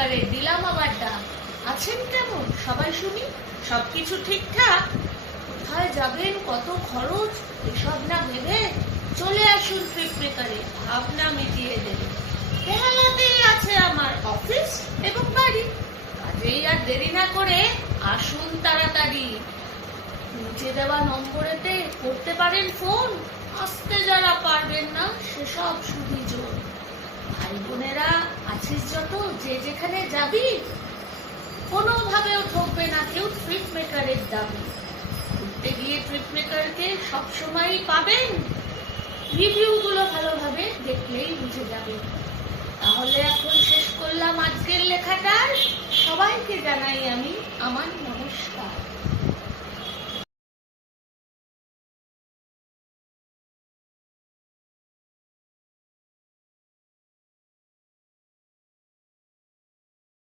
মেকারে দিলাম আবার ডাক। আছেন কেমন সবাই শুনি? সবকিছু ঠিকঠাক? কোথায় যাবেন, কত খরচ, এসব না ভেবে চলে আসুন ট্রিপ মেকারে, ভাবনা মিটিয়ে দেবে। বেহালাতেই আছে আমার অফিস এবং বাড়ি, কাজেই আর দেরি না করে আসুন তাড়াতাড়ি। নিচে দেওয়া নম্বরেতে করতে পারেন ফোন, আসতে যারা পারবেন না সেসব শুধু জোর। ভাই বোনেরা আছিস যত, যে যেখানে যাবি, কোনোভাবেও ঠকবে না কেউ ট্রিপ মেকারের দাবি। ঘুরতে গিয়ে ট্রিপ মেকারকে সবসময়ই পাবেন, রিভিউ গুলো ভালোভাবে দেখলেই বুঝে যাবেন। তাহলে এখন শেষ করলাম আজকের লেখাটা, সবাইকে জানাই আমি আমার নমস্কার।